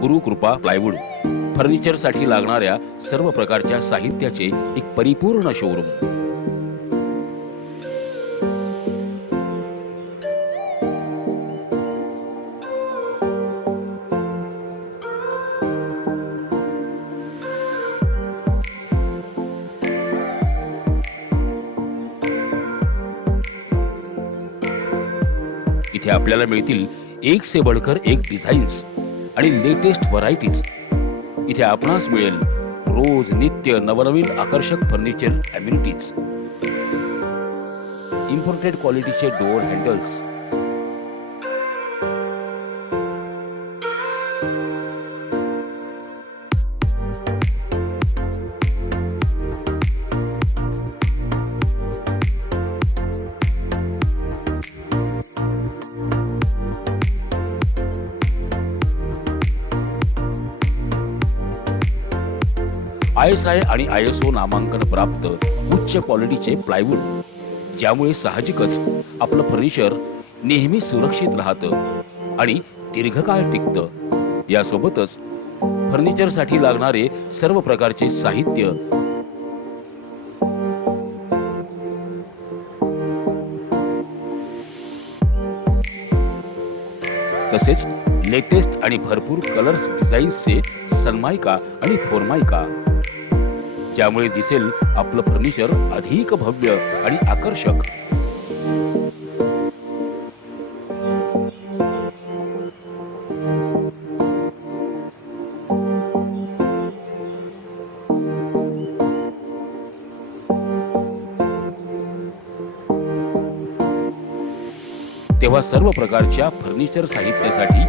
Gurukrupa plywood फर्निचरसाठी लागणाऱ्या सर्व प्रकारच्या साहित्याचे एक परिपूर्ण शोरूम। इथे आपल्याला मिळतील एक से बढ़कर एक डिझाईन्स आणि लेटेस्ट व्हरायटीज। इथे आपणास मिळेल रोज नित्य नवनवीन आकर्षक फर्निचर अम्युनिटीज, इम्पोर्टेड क्वालिटीचे डोअर हँडल्स, ISI आणि ISO नामांकन प्राप्त उच्च क्वालिटीचे प्लायवूड, ज्यामुळे साहजिकच आपलं फर्निचर नेहमी सुरक्षित राहतं आणि दीर्घकाळ टिकतं। यासोबतच फर्निचरसाठी लागणारे सर्व प्रकारचे साहित्य, तसेच लेटेस्ट आणि भरपूर कलर्स डिझाईन्सचे सनमायका आणि फोरमायका, ज्यामुळे दिसेल आपलं फर्निचर अधिक भव्य आणि आकर्षक। तेव्हा सर्व प्रकारच्या फर्निचर साहित्यासाठी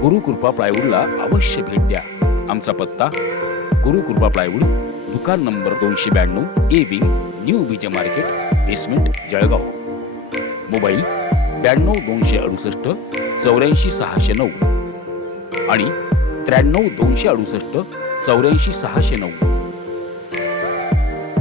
गुरुकृपा प्लायवूडला अवश्य भेट द्या। आमचा पत्ता गुरुकृपा प्लायवूड, दुकान number 292 A wing, new Vijay market, basement, Jalgaon. Mobile 92 268 84 609 आणि 93 268 84 609।